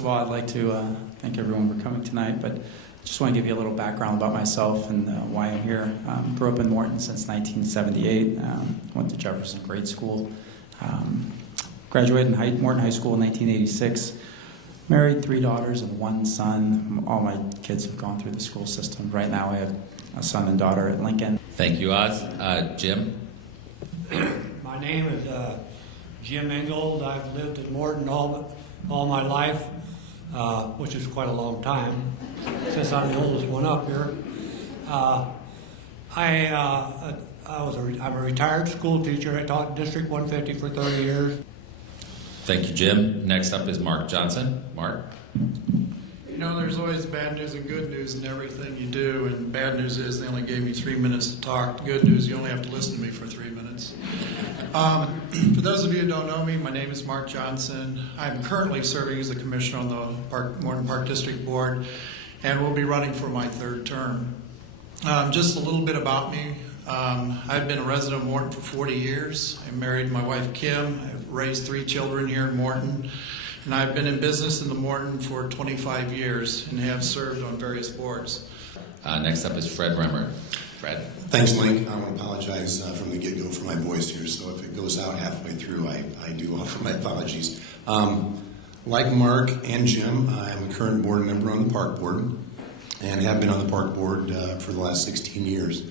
of all, I'd like to thank everyone for coming tonight, but just want to give you a little background about myself and why I'm here. Grew up in Morton since 1978, went to Jefferson grade school, graduated in Morton High School in 1986, married 3 daughters and 1 son. All my kids have gone through the school system. Right now I have a son and daughter at Lincoln. Thank you, Oz. Jim? My name is Jim Ingold. I've lived in Morton all my life, which is quite a long time, since I'm the oldest one up here. I'm a retired school teacher. I taught District 150 for 30 years. Thank you, Jim. Next up is Mark Johnson. Mark? You know, there's always bad news and good news in everything you do, and bad news is they only gave me 3 minutes to talk. Good news, you only have to listen to me for 3 minutes. For those of you who don't know me, my name is Mark Johnson. I'm currently serving as a commissioner on the Morton Park District Board, and will be running for my 3rd term. Just a little bit about me. I've been a resident of Morton for 40 years. I married my wife Kim. I've raised 3 children here in Morton. And I've been in business in the Morton for 25 years and have served on various boards. Next up is Fred Remmer. Fred. Thanks, Link. I want to apologize from the get-go for my voice here, so if it goes out halfway through, I do offer my apologies. Like Mark and Jim, I'm a current board member on the Park Board and have been on the Park Board for the last 16 years.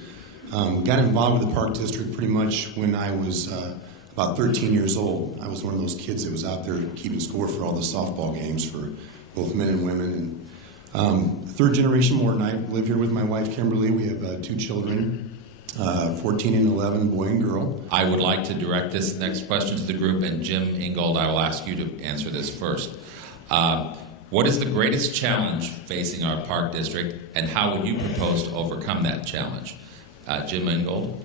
Got involved with the Park District pretty much when I was about 13 years old. I was one of those kids that was out there keeping score for all the softball games for both men and women. And 3rd generation Morton. I live here with my wife Kimberly. We have 2 children, 14 and 11, boy and girl. I would like to direct this next question to the group, and Jim Ingold, I will ask you to answer this first. What is the greatest challenge facing our Park District, and how would you propose to overcome that challenge? Jim Ingold?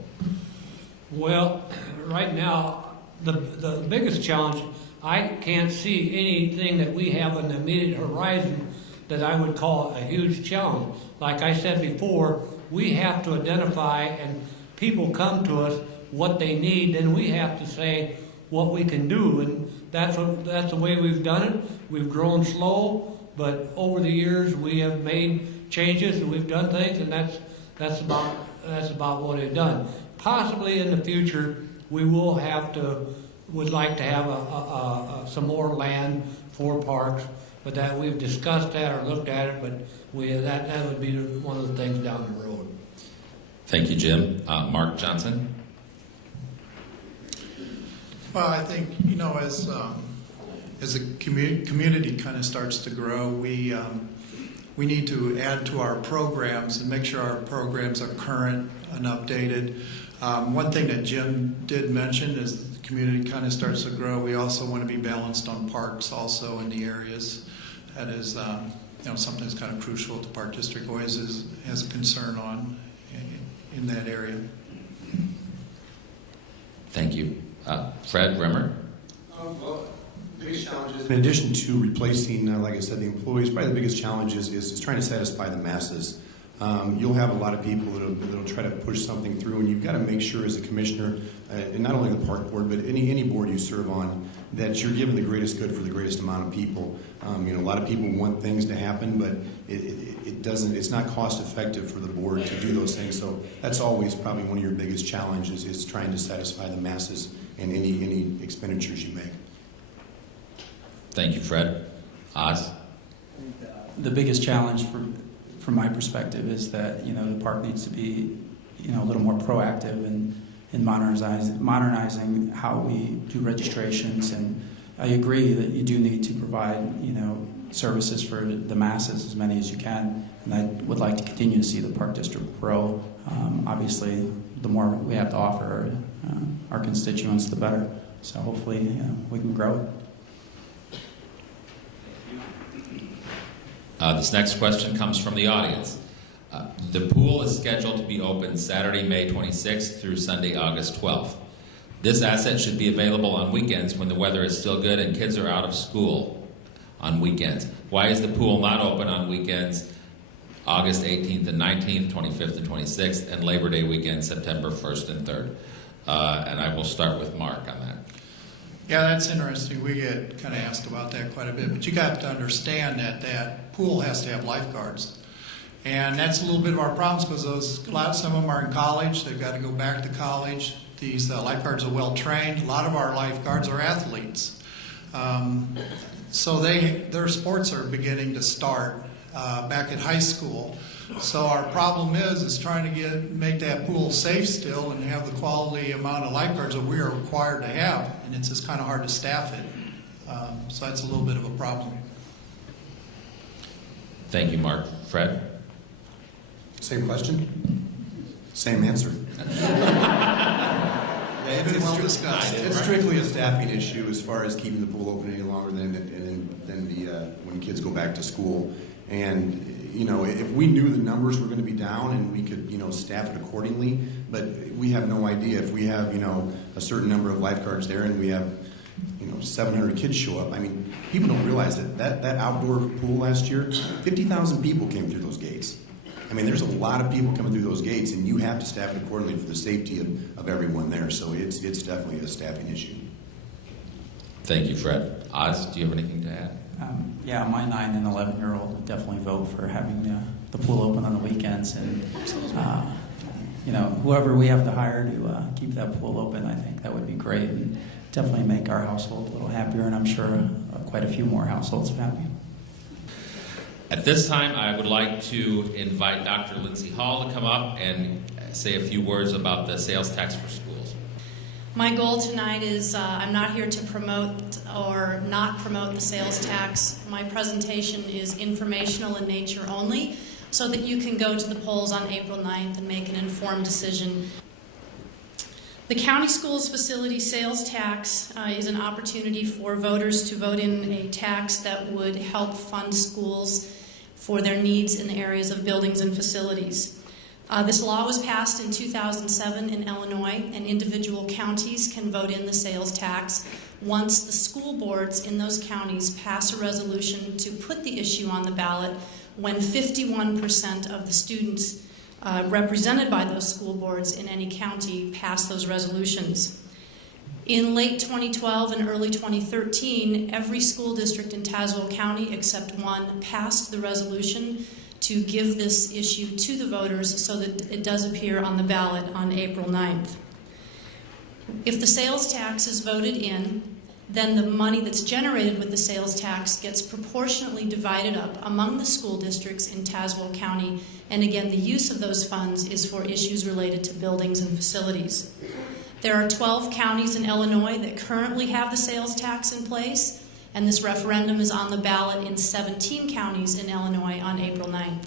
Well, right now, the biggest challenge, I can't see anything that we have on the immediate horizon that I would call a huge challenge. Like I said before, we have to identify, and people come to us what they need, and we have to say what we can do, and that's the way we've done it. We've grown slow, but over the years we have made changes and we've done things, and that's about what we've done. Possibly in the future, we will would like to have some more land for parks, but that we've discussed that or looked at it, but that would be one of the things down the road. Thank you, Jim. Mark Johnson? Well, I think, you know, as the community kind of starts to grow, we need to add to our programs and make sure our programs are current and updated. One thing that Jim did mention is the community kind of starts to grow. We also want to be balanced on parks also in the areas. That is, you know, something that's kind of crucial. The Park District always has a concern on in that area. Thank you. Fred Remmer? Well, the biggest challenge is, in addition to replacing, like I said, the employees, probably the biggest challenge is trying to satisfy the masses. You'll have a lot of people that'll try to push something through, and you've got to make sure as a commissioner, and not only the Park Board, but any board you serve on, that you're giving the greatest good for the greatest amount of people. You know, a lot of people want things to happen, but it's not cost effective for the board to do those things. So that's always probably one of your biggest challenges, is trying to satisfy the masses in any expenditures you make. Thank you, Fred. Oz? The biggest challenge from my perspective is that, you know, the park needs to be, you know, a little more proactive in modernizing how we do registrations. And I agree that you do need to provide, you know, services for the masses, as many as you can. And I would like to continue to see the Park District grow. Obviously, the more we have to offer our constituents, the better. So hopefully, you know, we can grow it. This next question comes from the audience. The pool is scheduled to be open Saturday, May 26th through Sunday, August 12th. This asset should be available on weekends when the weather is still good and kids are out of school on weekends. Why is the pool not open on weekends, August 18th and 19th, 25th and 26th, and Labor Day weekend, September 1st and 3rd? And I will start with Mark on that. Yeah, that's interesting. We get kind of asked about that quite a bit. But you got to understand that that pool has to have lifeguards. And that's a little bit of our problems because some of them are in college. They've got to go back to college. These lifeguards are well trained. A lot of our lifeguards are athletes. So their sports are beginning to start back at high school. So our problem is trying to make that pool safe still and have the quality amount of lifeguards that we are required to have. And it's just kind of hard to staff it. So that's a little bit of a problem. Thank you, Mark. Fred? Same question? Same answer. It's well discussed. It's strictly a staffing issue as far as keeping the pool open any longer than when kids go back to school. And if we knew the numbers were going to be down and we could staff it accordingly, but we have no idea. If we have a certain number of lifeguards there and we have 700 kids show up, I mean, people don't realize that outdoor pool last year, 50,000 people came through those gates. I mean, there's a lot of people coming through those gates, and you have to staff it accordingly for the safety of everyone there. So it's definitely a staffing issue. Thank you, Fred. Oz, do you have anything to add? Yeah, my 9 and 11-year-old would definitely vote for having the pool open on the weekends, and whoever we have to hire to keep that pool open, I think that would be great, and definitely make our household a little happier, and I'm sure quite a few more households happy. At this time, I would like to invite Dr. Lindsay Hall to come up and say a few words about the sales tax for schools. My goal tonight is I'm not here to promote or not promote the sales tax. My presentation is informational in nature only, so that you can go to the polls on April 9th and make an informed decision. The county schools facility sales tax is an opportunity for voters to vote in a tax that would help fund schools for their needs in the areas of buildings and facilities. This law was passed in 2007 in Illinois, and individual counties can vote in the sales tax once the school boards in those counties pass a resolution to put the issue on the ballot when 51% of the students represented by those school boards in any county pass those resolutions. In late 2012 and early 2013, every school district in Tazewell County except one passed the resolution to give this issue to the voters so that it does appear on the ballot on April 9th. If the sales tax is voted in, then the money that's generated with the sales tax gets proportionately divided up among the school districts in Tazewell County, and again, the use of those funds is for issues related to buildings and facilities. There are 12 counties in Illinois that currently have the sales tax in place, and this referendum is on the ballot in 17 counties in Illinois on April 9th.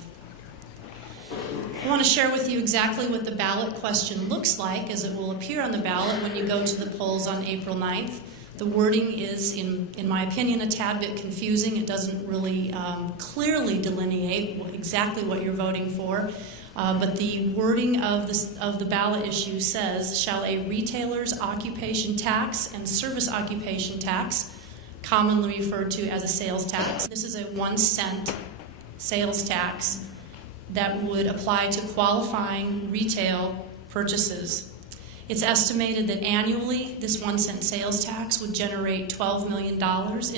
I want to share with you exactly what the ballot question looks like, as it will appear on the ballot when you go to the polls on April 9th. The wording is, in my opinion, a tad bit confusing. It doesn't really clearly delineate exactly what you're voting for. But the wording of the ballot issue says, shall a retailer's occupation tax and service occupation tax, commonly referred to as a sales tax. This is a 1-cent sales tax that would apply to qualifying retail purchases. It's estimated that annually this 1-cent sales tax would generate $12 million in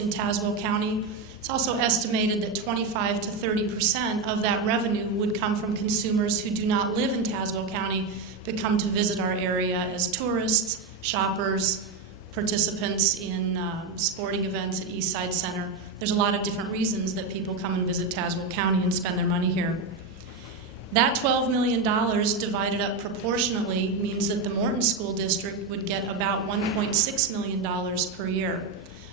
Tazewell County. It's also estimated that 25 to 30% of that revenue would come from consumers who do not live in Tazewell County but come to visit our area as tourists, shoppers, participants in sporting events at Eastside Center. There's a lot of different reasons that people come and visit Tazewell County and spend their money here. That $12 million divided up proportionately means that the Morton School District would get about $1.6 million per year.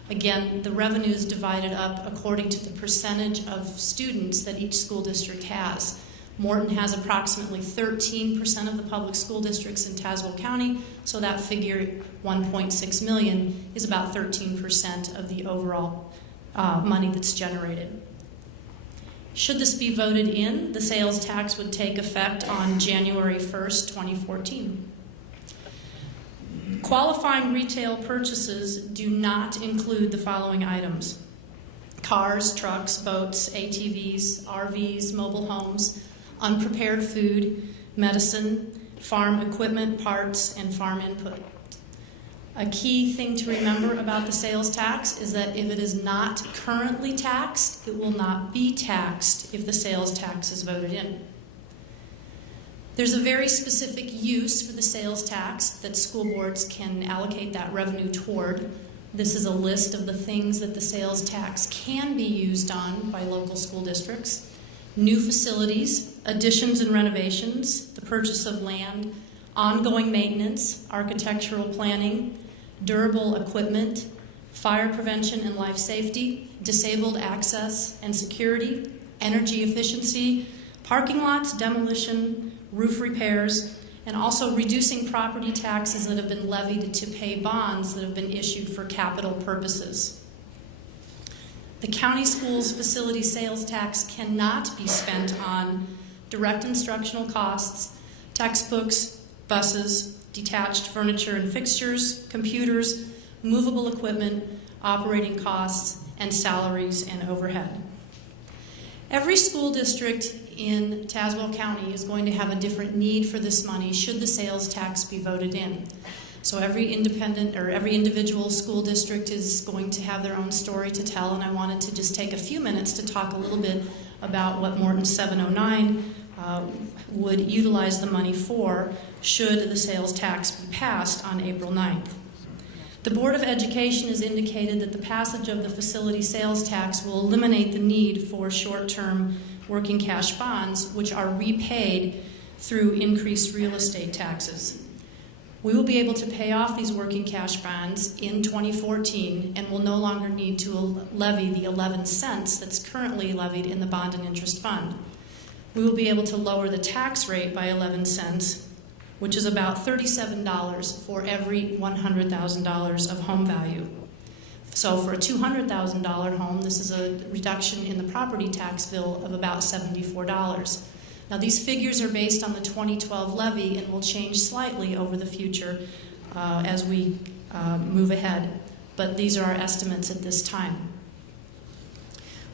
Again, the revenue is divided up according to the percentage of students that each school district has. Morton has approximately 13% of the public school districts in Tazewell County, so that figure, 1.6 million, is about 13% of the overall money that's generated. Should this be voted in, the sales tax would take effect on January 1st, 2014. Qualifying retail purchases do not include the following items: cars, trucks, boats, ATVs, RVs, mobile homes, unprepared food, medicine, farm equipment, parts, and farm input. A key thing to remember about the sales tax is that if it is not currently taxed, it will not be taxed if the sales tax is voted in. There's a very specific use for the sales tax that school boards can allocate that revenue toward. This is a list of the things that the sales tax can be used on by local school districts. New facilities, additions and renovations, the purchase of land, ongoing maintenance, architectural planning, durable equipment, fire prevention and life safety, disabled access and security, energy efficiency, parking lots, demolition, roof repairs, and also reducing property taxes that have been levied to pay bonds that have been issued for capital purposes. The county schools facility sales tax cannot be spent on direct instructional costs, textbooks, buses, detached furniture and fixtures, computers, movable equipment, operating costs, and salaries and overhead. Every school district in Tazewell County is going to have a different need for this money should the sales tax be voted in. So every individual school district is going to have their own story to tell, and I wanted to just take a few minutes to talk a little bit about what Morton 709 would utilize the money for should the sales tax be passed on April 9th. The Board of Education has indicated that the passage of the facility sales tax will eliminate the need for short-term working cash bonds, which are repaid through increased real estate taxes. We will be able to pay off these working cash bonds in 2014 and will no longer need to levy the 11 cents that's currently levied in the bond and interest fund. We will be able to lower the tax rate by 11 cents, which is about $37 for every $100,000 of home value. So for a $200,000 home, this is a reduction in the property tax bill of about $74. Now these figures are based on the 2012 levy and will change slightly over the future as we move ahead, but these are our estimates at this time.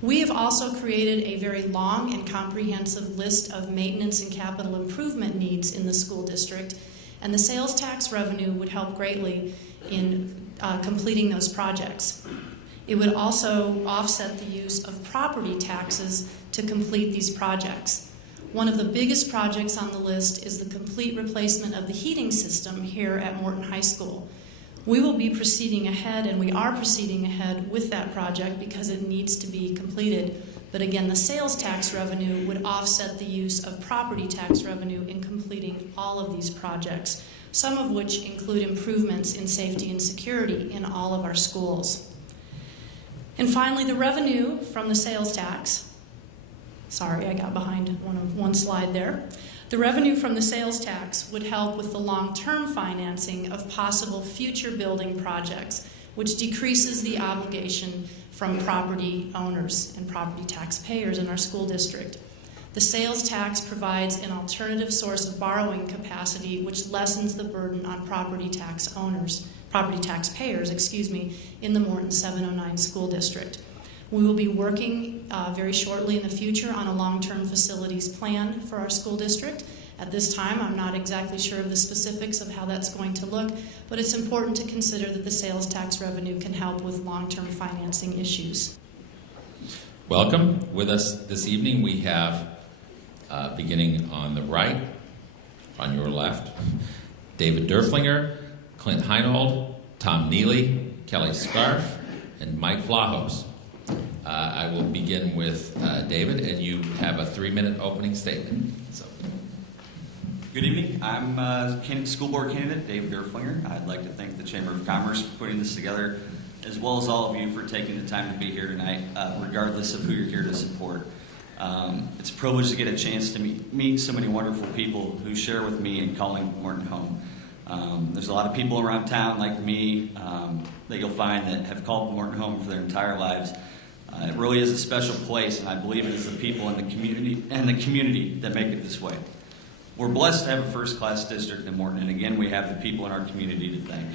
We have also created a very long and comprehensive list of maintenance and capital improvement needs in the school district, and the sales tax revenue would help greatly in completing those projects. It would also offset the use of property taxes to complete these projects. One of the biggest projects on the list is the complete replacement of the heating system here at Morton High School. We will be proceeding ahead, and we are proceeding ahead with that project because it needs to be completed. But again, the sales tax revenue would offset the use of property tax revenue in completing all of these projects, some of which include improvements in safety and security in all of our schools. And finally, the revenue from the sales tax. Sorry, I got behind one slide there. The revenue from the sales tax would help with the long-term financing of possible future building projects, which decreases the obligation from property owners and property taxpayers in our school district. The sales tax provides an alternative source of borrowing capacity, which lessens the burden on property taxpayers, in the Morton 709 school district. We will be working very shortly in the future on a long-term facilities plan for our school district. At this time, I'm not exactly sure of the specifics of how that's going to look, but it's important to consider that the sales tax revenue can help with long-term financing issues. Welcome. With us this evening, we have, beginning on the right, on your left, David Derflinger, Clint Heinold, Tom Neely, Kelly Scarf, and Mike Flahos. I will begin with David, and you have a 3-minute opening statement. So. Good evening. I'm school board candidate David Derflinger. I'd like to thank the Chamber of Commerce for putting this together, as well as all of you for taking the time to be here tonight, regardless of who you're here to support. It's a privilege to get a chance to meet so many wonderful people who share with me in calling Morton home. There's a lot of people around town like me that you'll find that have called Morton home for their entire lives. It really is a special place, and I believe it is the people in the community that make it this way. We're blessed to have a first-class district in Morton, and again, we have the people in our community to thank.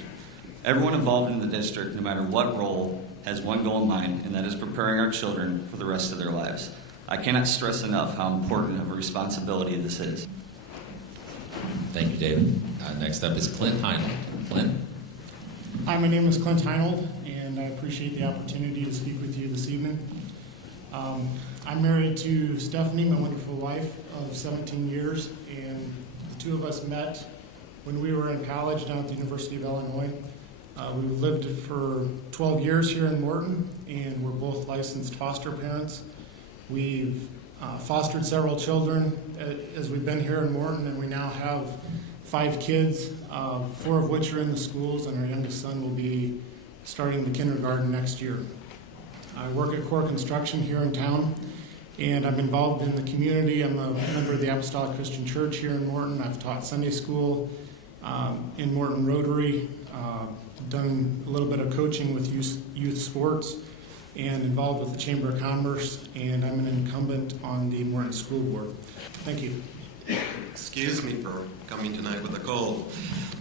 Everyone involved in the district, no matter what role, has one goal in mind, and that is preparing our children for the rest of their lives. I cannot stress enough how important of a responsibility this is. Thank you, David. Next up is Clint Heinold. Clint? Hi, my name is Clint Heinold, and I appreciate the opportunity to speak with you this evening. I'm married to Stephanie, my wonderful wife of 17 years, and the two of us met when we were in college down at the University of Illinois. We lived for 12 years here in Morton, and we're both licensed foster parents. We've fostered several children as we've been here in Morton, and we now have 5 kids, 4 of which are in the schools, and our youngest son will be starting the kindergarten next year. I work at Core Construction here in town, and I'm involved in the community. I'm a member of the Apostolic Christian Church here in Morton. I've taught Sunday school in Morton Rotary, done a little bit of coaching with youth sports, and involved with the Chamber of Commerce, and I'm an incumbent on the Morton School Board. Thank you. Excuse me for coming tonight with a cold.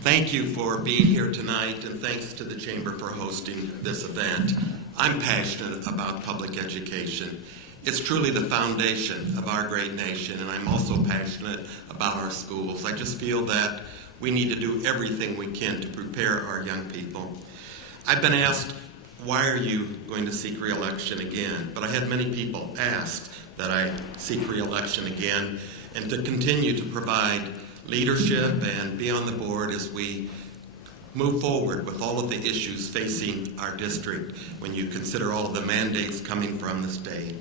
Thank you for being here tonight, and thanks to the Chamber for hosting this event. I'm passionate about public education. It's truly the foundation of our great nation, and I'm also passionate about our schools. I just feel that we need to do everything we can to prepare our young people. I've been asked, why are you going to seek re-election again? But I had many people ask that I seek re-election again, and to continue to provide leadership and be on the board as we move forward with all of the issues facing our district when you consider all of the mandates coming from the state.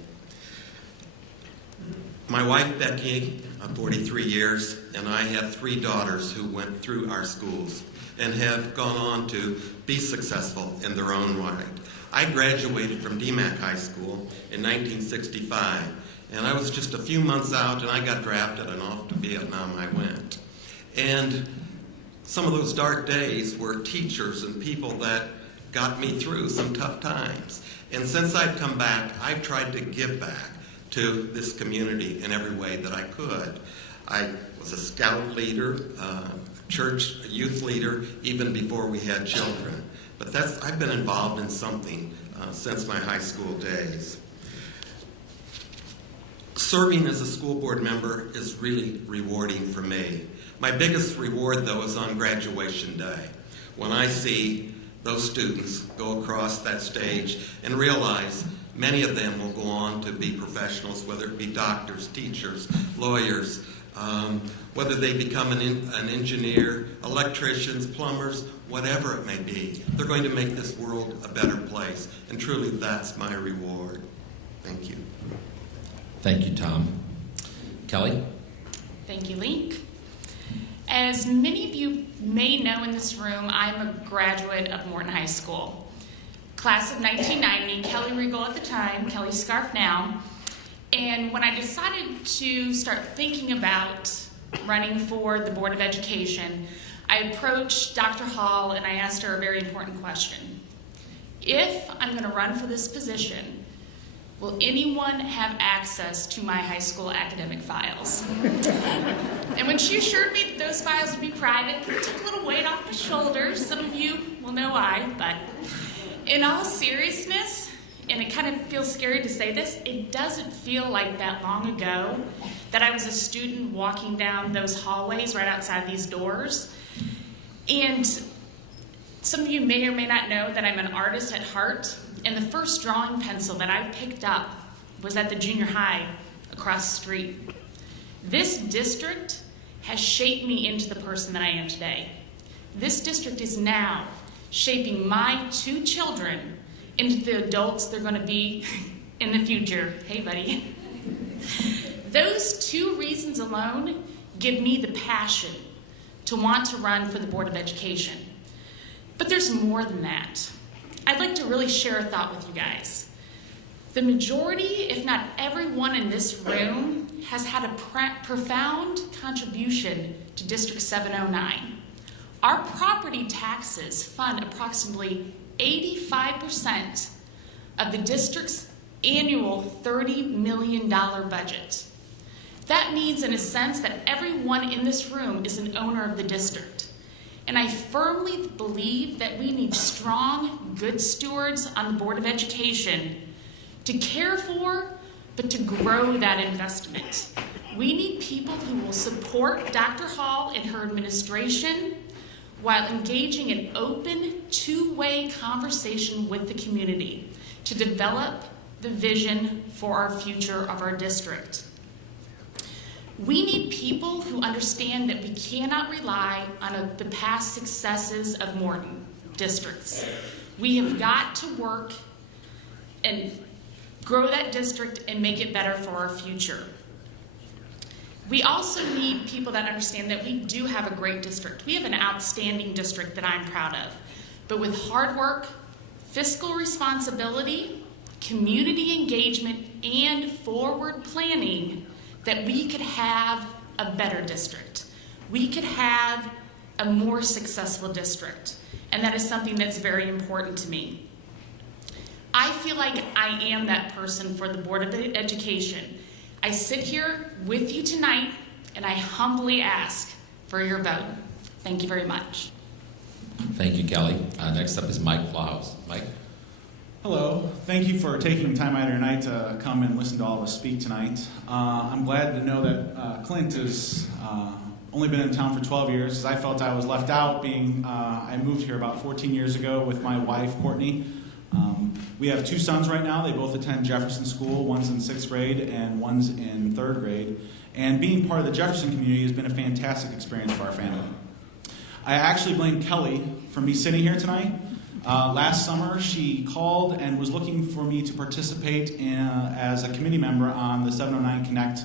My wife, Becky, 43 years, and I have 3 daughters who went through our schools and have gone on to be successful in their own right. I graduated from DMAC High School in 1965, and I was just a few months out, and I got drafted, and off to Vietnam I went. And some of those dark days were teachers and people that got me through some tough times. And since I've come back, I've tried to give back to this community in every way that I could. I was a scout leader, church youth leader, even before we had children. But I've been involved in something since my high school days. Serving as a school board member is really rewarding for me. My biggest reward, though, is on graduation day, when I see those students go across that stage and realize many of them will go on to be professionals, whether it be doctors, teachers, lawyers, whether they become an engineer, electricians, plumbers, whatever it may be. They're going to make this world a better place, and truly that's my reward. Thank you. Thank you, Tom. Kelly? Thank you, Link. As many of you may know in this room, I'm a graduate of Morton High School. Class of 1990, Kelly Regal at the time, Kelly Scarf now. And when I decided to start thinking about running for the Board of Education, I approached Dr. Hall and I asked her a very important question. If I'm going to run for this position, will anyone have access to my high school academic files? And when she assured me that those files would be private, it took a little weight off my shoulders. Some of you will know why, but in all seriousness, and it kind of feels scary to say this, it doesn't feel like that long ago that I was a student walking down those hallways right outside these doors. And some of you may or may not know that I'm an artist at heart, and the first drawing pencil that I picked up was at the junior high across the street. This district has shaped me into the person that I am today. This district is now shaping my 2 children into the adults they're going to be in the future. Hey, buddy. Those 2 reasons alone give me the passion to want to run for the Board of Education. But there's more than that. I'd like to really share a thought with you guys. The majority, if not everyone in this room, has had a profound contribution to District 709. Our property taxes fund approximately 85% of the district's annual $30 million budget. That means, in a sense, that everyone in this room is an owner of the district. And I firmly believe that we need strong, good stewards on the Board of Education to care for, but to grow that investment. We need people who will support Dr. Hall and her administration while engaging in open, two-way conversation with the community to develop the vision for our future of our district. We need people who understand that we cannot rely on the past successes of Morton districts. We have got to work and grow that district and make it better for our future. We also need people that understand that we do have a great district. We have an outstanding district that I'm proud of. But with hard work, fiscal responsibility, community engagement, and forward planning, that we could have a better district. We could have a more successful district. And that is something that's very important to me. I feel like I am that person for the Board of Education. I sit here with you tonight, and I humbly ask for your vote. Thank you very much. Thank you, Kelly. Next up is Mike Flowers. Mike? Hello. Thank you for taking time out of your night to come and listen to all of us speak tonight. I'm glad to know that Clint has only been in town for 12 years, as I felt I was left out, I moved here about 14 years ago with my wife, Courtney. We have two sons right now. They both attend Jefferson School. One's in 6th grade and one's in 3rd grade. And being part of the Jefferson community has been a fantastic experience for our family. I actually blame Kelly for me sitting here tonight. Last summer, she called and was looking for me to participate as a committee member on the 709 Connect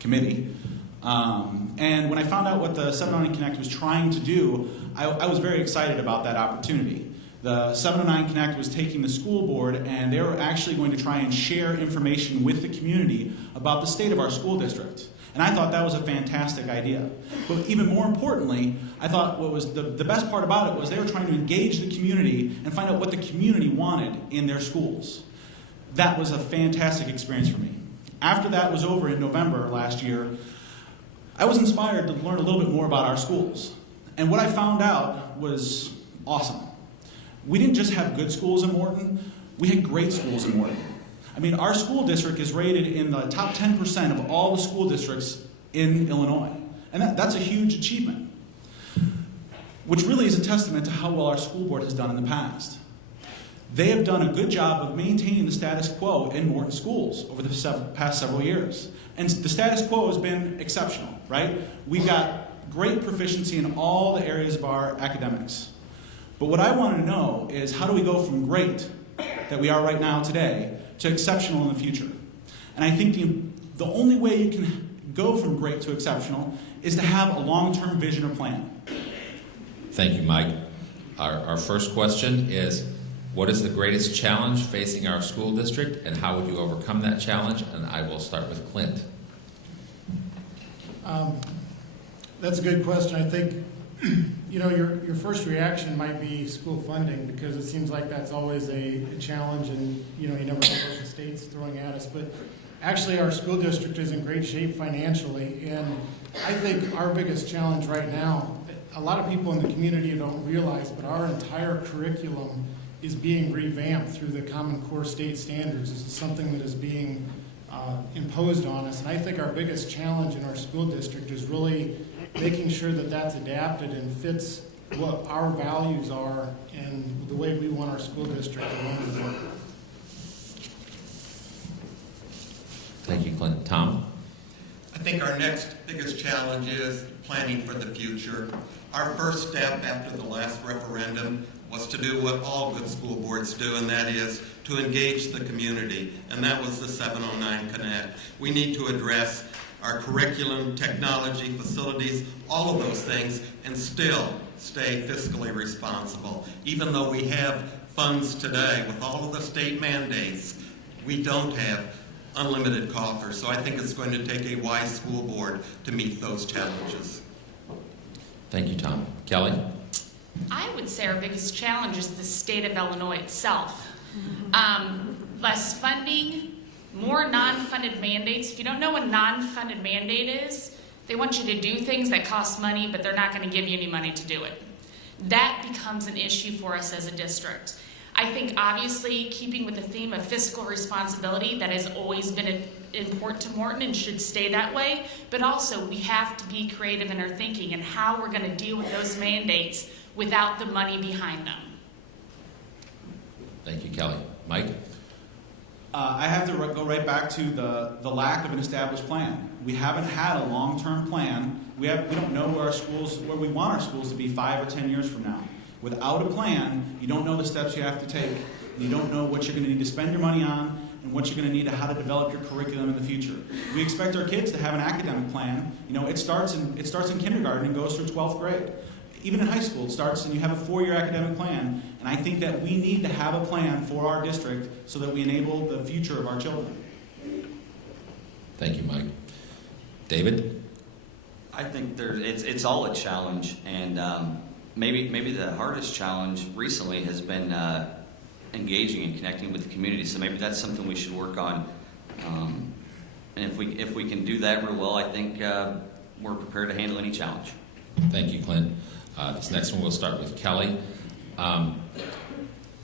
committee. And when I found out what the 709 Connect was trying to do, I was very excited about that opportunity. The 709 Connect was taking the school board, and they were actually going to try and share information with the community about the state of our school district. And I thought that was a fantastic idea. But even more importantly, I thought what was the best part about it was they were trying to engage the community and find out what the community wanted in their schools. That was a fantastic experience for me. After that was over in November last year, I was inspired to learn a little bit more about our schools. And what I found out was awesome. We didn't just have good schools in Morton, we had great schools in Morton. I mean, our school district is rated in the top 10% of all the school districts in Illinois. And that's a huge achievement, which really is a testament to how well our school board has done in the past. They have done a good job of maintaining the status quo in Morton schools over the past several years. And the status quo has been exceptional, right? We've got great proficiency in all the areas of our academics. But what I want to know is, how do we go from great, that we are right now today, to exceptional in the future? And I think the only way you can go from great to exceptional is to have a long-term vision or plan. Thank you, Mike. Our first question is, what is the greatest challenge facing our school district, and how would you overcome that challenge? And I will start with Clint. That's a good question. I think, your first reaction might be school funding, because it seems like that's always a challenge, and you never know what the state's throwing at us. But actually, our school district is in great shape financially, and I think our biggest challenge right now, a lot of people in the community don't realize, but our entire curriculum is being revamped through the Common Core state standards. This is something that is being imposed on us, and I think our biggest challenge in our school district is really making sure that that's adapted and fits what our values are and the way we want our school district to run and work. Thank you, Clint. Tom? I think our next biggest challenge is planning for the future. Our first step after the last referendum was to do what all good school boards do, and that is to engage the community, and that was the 709 Connect. We need to address our curriculum, technology, facilities, all of those things, and still stay fiscally responsible. Even though we have funds today with all of the state mandates, we don't have unlimited coffers. So I think it's going to take a wise school board to meet those challenges. Thank you, Tom. Kelly? I would say our biggest challenge is the state of Illinois itself. Less funding, more non-funded mandates. If you don't know what a non-funded mandate is, they want you to do things that cost money, but they're not going to give you any money to do it. That becomes an issue for us as a district. I think obviously keeping with the theme of fiscal responsibility, that has always been important to Morton and should stay that way, but also we have to be creative in our thinking and how we're going to deal with those mandates without the money behind them. Thank you, Kelly. Mike? I have to go right back to the lack of an established plan. We haven't had a long-term plan. We don't know where we want our schools to be 5 or 10 years from now. Without a plan, you don't know the steps you have to take. You don't know what you're going to need to spend your money on and what you're going to need to how to develop your curriculum in the future. We expect our kids to have an academic plan. It starts in kindergarten and goes through 12th grade. Even in high school, it starts and you have a 4-year academic plan. And I think that we need to have a plan for our district so that we enable the future of our children. Thank you, Mike. David? I think it's all a challenge, and maybe the hardest challenge recently has been engaging and connecting with the community. So maybe that's something we should work on. And if we can do that real well, I think we're prepared to handle any challenge. Thank you, Clint. This next one we'll start with Kelly.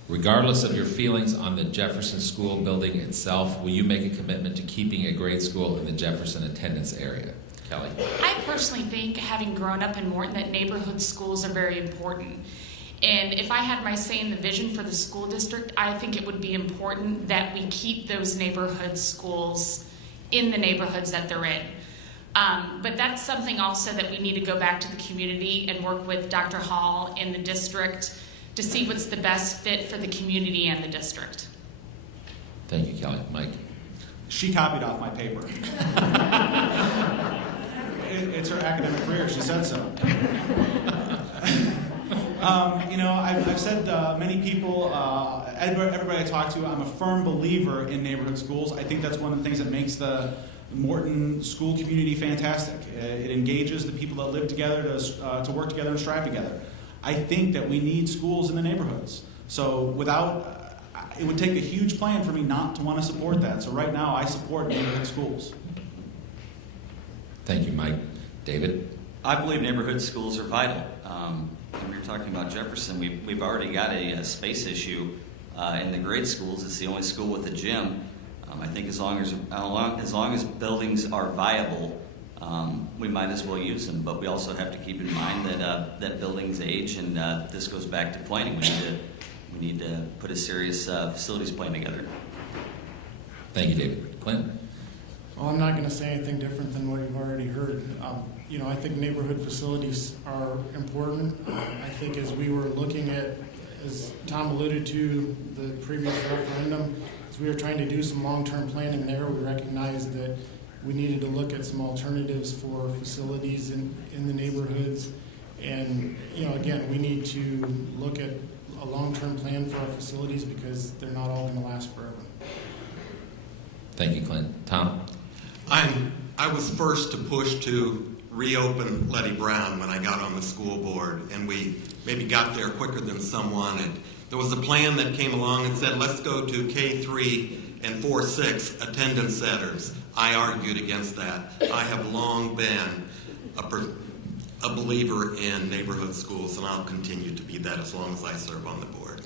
Regardless of your feelings on the Jefferson School building itself, will you make a commitment to keeping a grade school in the Jefferson attendance area? Kelly. I personally think, having grown up in Morton, that neighborhood schools are very important. And if I had my say in the vision for the school district, I think it would be important that we keep those neighborhood schools in the neighborhoods that they're in. But that's something also that we need to go back to the community and work with Dr. Hall in the district to see what's the best fit for the community and the district. Thank you, Kelly. Mike? She copied off my paper. It's her academic career. She said so. I've said many people, everybody I talk to, I'm a firm believer in neighborhood schools. I think that's one of the things that makes the Morton school community fantastic. It engages the people that live together to work together and strive together. I think that we need schools in the neighborhoods. So it would take a huge plan for me not to want to support that. So right now I support neighborhood schools. Thank you, Mike. David? I believe neighborhood schools are vital. When you're talking about Jefferson, we've already got a space issue in the grade schools. It's the only school with a gym. I think as long as buildings are viable, we might as well use them. But we also have to keep in mind that buildings age, and this goes back to planning. We need to put a serious facilities plan together. Thank you, David. Clint? Well, I'm not going to say anything different than what you've already heard. I think neighborhood facilities are important. I think as we were looking at, as Tom alluded to, the previous referendum, as we were trying to do some long-term planning there, we recognized that we needed to look at some alternatives for facilities in the neighborhoods. And, again, we need to look at a long-term plan for our facilities because they're not all going to last forever. Thank you, Clint. Tom? I was first to push to reopen Letty Brown when I got on the school board, and we maybe got there quicker than some wanted. There was a plan that came along and said, let's go to K3 and 4-6 attendance centers. I argued against that. I have long been a believer in neighborhood schools, and I'll continue to be that as long as I serve on the board.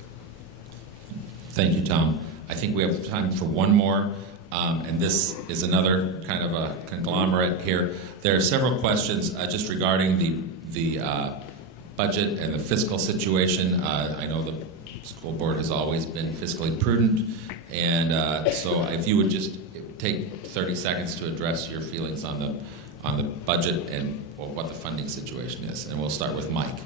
Thank you, Tom. I think we have time for one more. And this is another kind of a conglomerate here. There are several questions just regarding the budget and the fiscal situation. I know the school board has always been fiscally prudent, and so if you would just take 30 seconds to address your feelings on the budget and what the funding situation is, and we'll start with Mike.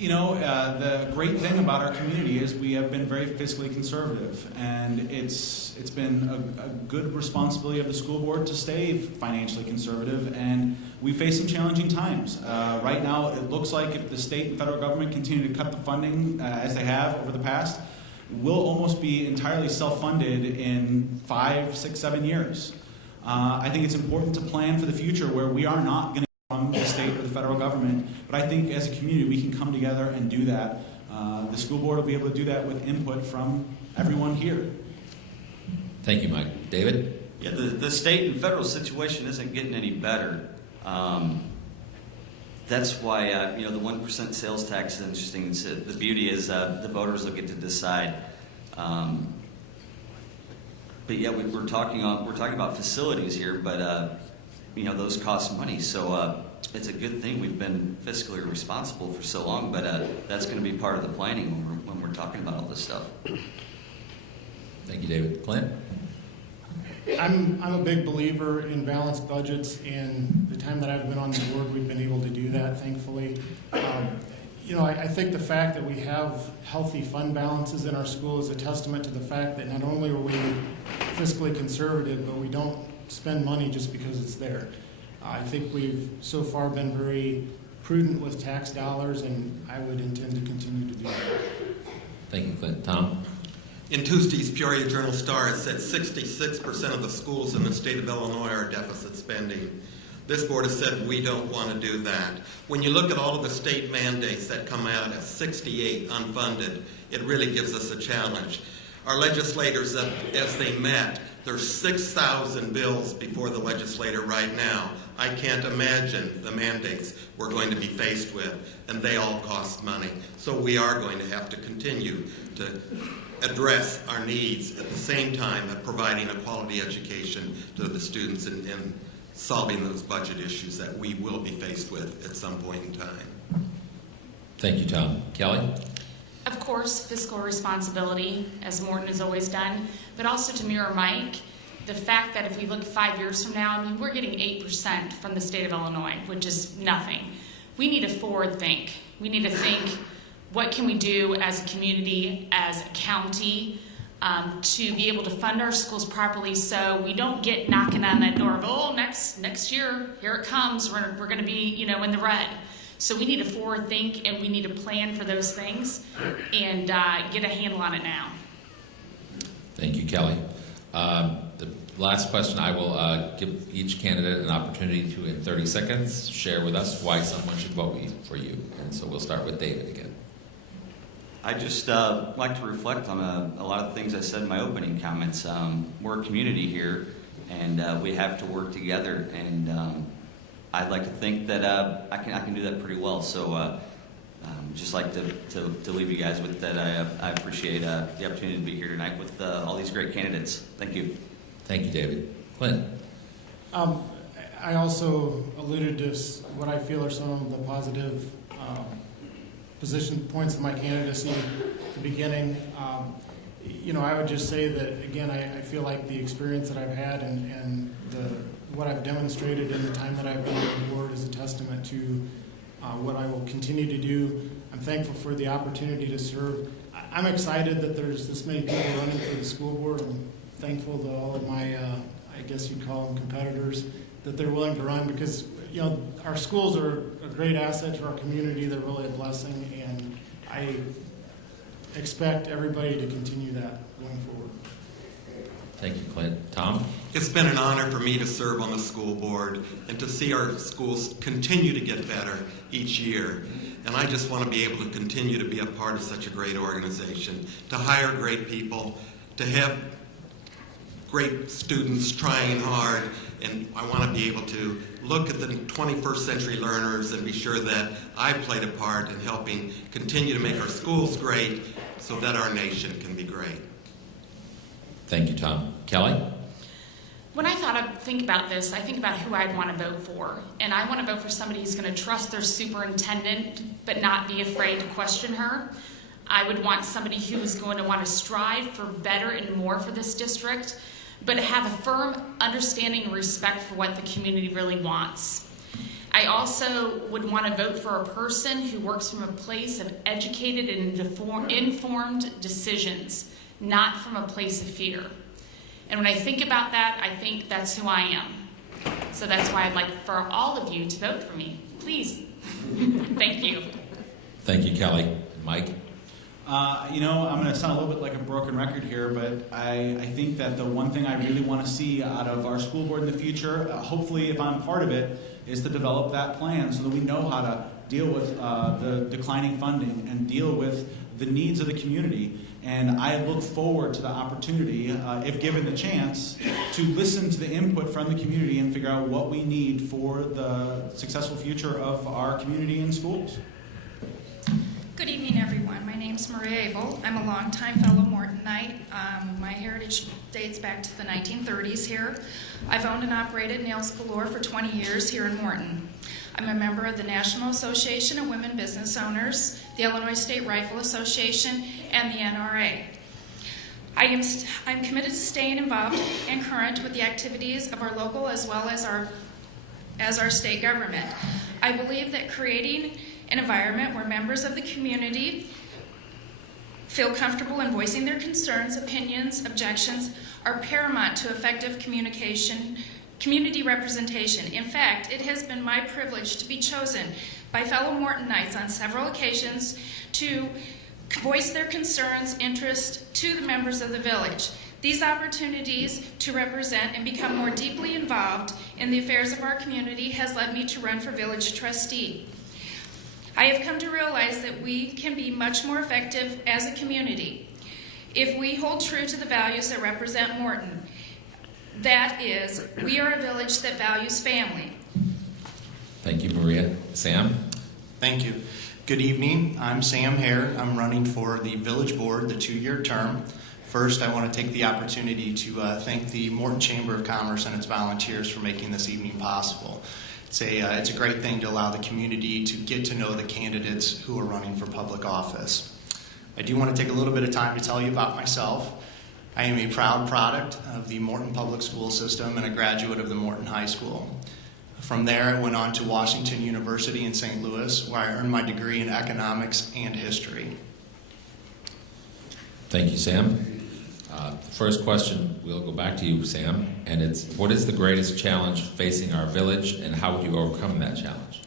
The great thing about our community is we have been very fiscally conservative, and it's been a good responsibility of the school board to stay financially conservative, and we face some challenging times. Right now, it looks like if the state and federal government continue to cut the funding as they have over the past, we'll almost be entirely self-funded in 5, 6, 7 years. I think it's important to plan for the future where we are not going to from the state or the federal government, but I think as a community we can come together and do that. The school board will be able to do that with input from everyone here. Thank you, Mike. David? Yeah, the state and federal situation isn't getting any better. That's why the 1% sales tax is interesting. The beauty is the voters will get to decide. But yeah, we're talking about facilities here, but those cost money. So it's a good thing we've been fiscally responsible for so long, but that's going to be part of the planning when we're talking about all this stuff. Thank you, David. Clint? I'm a big believer in balanced budgets, and the time that I've been on the board, we've been able to do that, thankfully. I think the fact that we have healthy fund balances in our school is a testament to the fact that not only are we fiscally conservative, but we don't spend money just because it's there. I think we've so far been very prudent with tax dollars, and I would intend to continue to do that. Thank you, Clint. Tom? In Tuesday's Peoria Journal-Star, it said 66% of the schools in the state of Illinois are deficit spending. This board has said we don't want to do that. When you look at all of the state mandates that come out at 68 unfunded, it really gives us a challenge. Our legislators, as they met, there's 6,000 bills before the legislator right now. I can't imagine the mandates we're going to be faced with, and they all cost money. So we are going to have to continue to address our needs at the same time of providing a quality education to the students and solving those budget issues that we will be faced with at some point in time. Thank you, Tom. Kelly? Of course, fiscal responsibility, as Morton has always done, but also to mirror Mike, the fact that if we look 5 years from now, I mean, we're getting 8% from the state of Illinois, which is nothing. We need to forward think. We need to think, what can we do as a community, as a county, to be able to fund our schools properly so we don't get knocking on that door of, oh, next year, here it comes, we're going to be, in the red. So we need to forward think, and we need to plan for those things and get a handle on it now. Thank you, Kelly. The last question, I will give each candidate an opportunity to, in 30 seconds, share with us why someone should vote for you. And so we'll start with David again. I just like to reflect on a lot of the things I said in my opening comments. We're a community here, and we have to work together. And I'd like to think that I can do that pretty well. So just like to leave you guys with that. I appreciate the opportunity to be here tonight with all these great candidates. Thank you. Thank you, David. Clint? I also alluded to what I feel are some of the positive position points of my candidacy at the beginning. I would just say that, again, I feel like the experience that I've had and what I've demonstrated in the time that I've been on the board is a testament to what I will continue to do. I'm thankful for the opportunity to serve. I'm excited that there's this many people running for the school board. I'm thankful to all of my, I guess you'd call them competitors, that they're willing to run because, our schools are a great asset to our community. They're really a blessing, and I expect everybody to continue that going forward. Thank you, Clint. Tom? It's been an honor for me to serve on the school board and to see our schools continue to get better each year. And I just want to be able to continue to be a part of such a great organization, to hire great people, to have great students trying hard, and I want to be able to look at the 21st century learners and be sure that I played a part in helping continue to make our schools great so that our nation can be great. Thank you, Tom. Kelly? When I think about this, I think about who I'd want to vote for. And I want to vote for somebody who's going to trust their superintendent but not be afraid to question her. I would want somebody who's going to want to strive for better and more for this district, but have a firm understanding and respect for what the community really wants. I also would want to vote for a person who works from a place of educated and informed decisions, not from a place of fear. And when I think about that, I think that's who I am. So that's why I'd like for all of you to vote for me. Please. Thank you. Thank you, Kelly. Mike? I'm going to sound a little bit like a broken record here, but I think that the one thing I really want to see out of our school board in the future, hopefully if I'm part of it, is to develop that plan so that we know how to deal with the declining funding and deal with the needs of the community. And I look forward to the opportunity, if given the chance, to listen to the input from the community and figure out what we need for the successful future of our community and schools. Good evening, everyone. My name's Maria Abel. I'm a longtime fellow Mortonite. My heritage dates back to the 1930s here. I've owned and operated Nails Galore for 20 years here in Morton. I'm a member of the National Association of Women Business Owners, the Illinois State Rifle Association, and the NRA. I'm committed to staying involved and current with the activities of our local as well as our state government. I believe that creating an environment where members of the community feel comfortable in voicing their concerns, opinions, objections are paramount to effective community representation. In fact, it has been my privilege to be chosen by fellow Mortonites on several occasions to voice their concerns, interests to the members of the village. These opportunities to represent and become more deeply involved in the affairs of our community has led me to run for village trustee. I have come to realize that we can be much more effective as a community if we hold true to the values that represent Morton. That is, we are a village that values family. Thank you, Maria. Sam? Thank you. Good evening. I'm Sam Hare. I'm running for the Village Board, the 2-year term. First, I want to take the opportunity to thank the Morton Chamber of Commerce and its volunteers for making this evening possible. It's a great thing to allow the community to get to know the candidates who are running for public office. I do want to take a little bit of time to tell you about myself. I am a proud product of the Morton Public School System and a graduate of the Morton High School. From there, I went on to Washington University in St. Louis, where I earned my degree in economics and history. Thank you, Sam. First question, we'll go back to you, Sam, and it's, what is the greatest challenge facing our village, and how would you overcome that challenge?